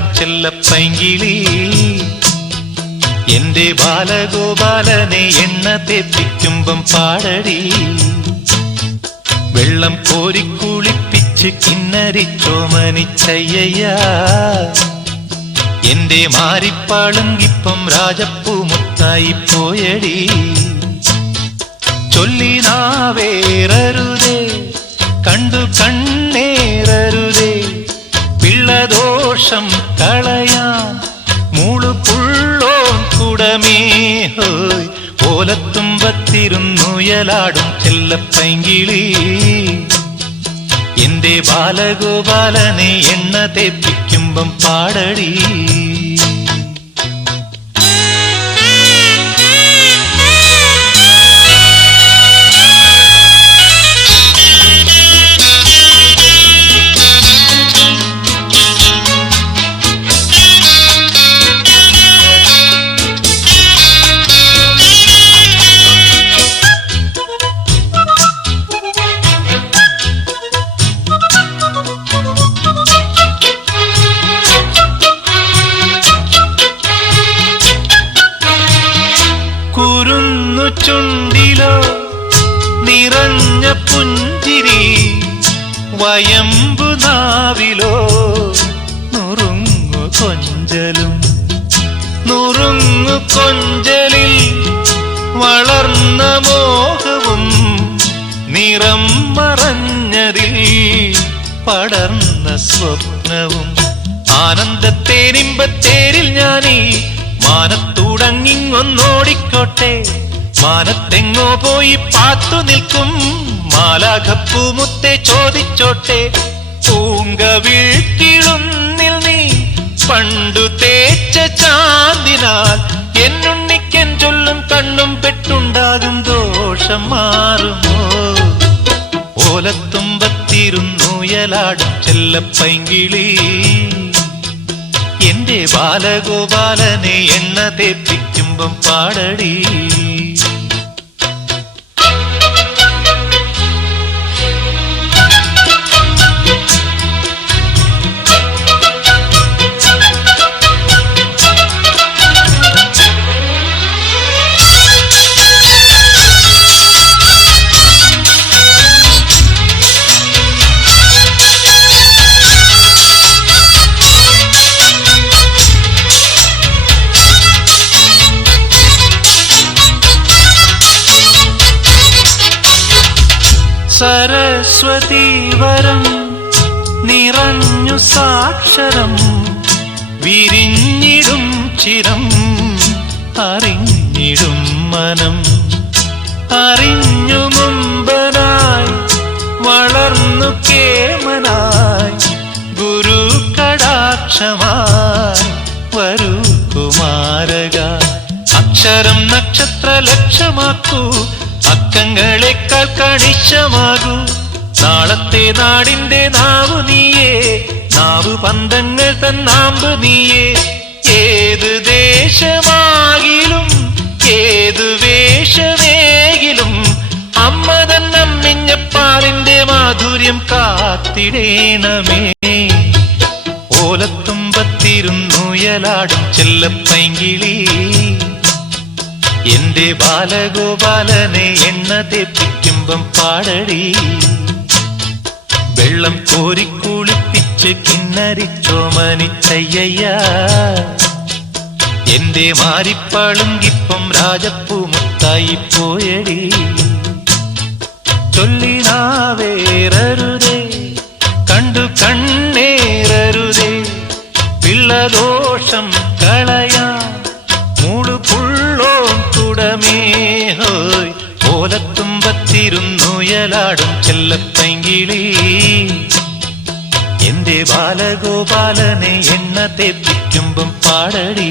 ഊഞ്ഞലാടും ചെല്ലപ്പൈങ്കിളി എന്റെ ബാലഗോപാലനെ എണ്ണ തേപ്പിക്കുമ്പം പാടടി വെള്ളം കോരിക്കുളിപ്പിച്ച് കിന്നരിച്ചോമനിച്ചയ്യ എന്റെ മാരിപ്പാളുങ്കിപ്പം രാജപ്പൂ മുത്തായി പോയടി ചൊല്ലിനാവേറരുതേ കണ്ടു കണ്ണേറരുതേ പിള്ളദോഷം കളയാം മൂളുപുള്ളോൻ കുടമേ ഹോയ് ഓലത്തുമ്പത്തിരുന്നുയലാടും ചെല്ലപ്പൈങ്കിളി എന്റെ ബാലഗോപാലനെ എണ്ണ തേപ്പിക്കുമ്പം പാടടി ചുണ്ടിലോ നിറഞ്ഞ പുഞ്ചിരി വയമ്പു നാവിലോ നുറുങ്ങു കൊഞ്ചലും നുറുങ്ങു കൊഞ്ചലിൽ വളർന്ന മോഹവും നിറം മറഞ്ഞതിൽ പടർന്ന സ്വപ്നവും ആനന്ദത്തേരിമ്പത്തേരിൽ ഞാനീ മാനത്തൂടങ്ങിങ്ങൊന്നോടിക്കോട്ടെ മാനത്തെങ്ങോ പോയി പാത്തു നിൽക്കും മാലാഖപ്പൂമുത്തെ ചോദിച്ചോട്ടെ പൂങ്കവിഴ്ക്കിളുന്നിൽ നീ പണ്ടു തേച്ച ചാന്തിനാൽ എന്നുണ്ണിക്കൻ ചൊല്ലും കണ്ണും പെട്ടുണ്ടാകും ദോഷം മാറുമോ ഓലത്തുമ്പത്തിരുന്നുയലാടും ചെല്ലപ്പൈങ്കിളി എന്റെ ബാലഗോപാലനെ എണ്ണ തേപ്പിക്കുമ്പം പാടടി സരസ്വതി വരം നിറഞ്ഞു സാക്ഷരം വിരിഞ്ഞിടും ചിരം അറിഞ്ഞിടും മനം അറിഞ്ഞു മുമ്പനായി വളർന്നു കേമനായി ഗുരു കടാക്ഷമായി വരൂ കുമാരക അക്ഷരം നക്ഷത്ര ലക്ഷ്യമാക്കൂ അക്കങ്ങളെക്കാൾ കണിശമാകൂ നാളത്തെ നാടിന്റെ നാവു നീയേ നാവു പന്തങ്ങൾ തന്നാമ്പ് നീയേ ഏത് ദേശമാകിലും ഏതു വേഷമേകിലും അമ്മ തന്നമ്മിഞ്ഞപ്പാലിന്റെ മാധുര്യം കാത്തിടേണമേ ഓലത്തുമ്പത്തിരുന്നുയലാടും ചെല്ലപ്പൈങ്കിളി എന്റെ ബാലഗോപാലനെ എണ്ണ തേപ്പിക്കുമ്പം പാടടി വെള്ളം കോരിക്കുളിപ്പിച്ച് കിന്നരിച്ചോമനിച്ചയ്യ എന്റെ മാരിപ്പാളുങ്കിപ്പം രാജപ്പൂ മുത്തായി പോയടി ചൊല്ലിനാവേറരുതേ കണ്ടു കണ്ണേറരുതേ പിള്ളദോഷം കളയാം മൂളുപുള്ളോൻ കുടമേ ഹോയ് ഓലത്തുമ്പത്തിരുന്നുയലാടും ചെല്ലപ്പൈങ്കിളി എന്റെ ബാലഗോപാലനെ എണ്ണ തേപ്പിക്കുമ്പം പാടടി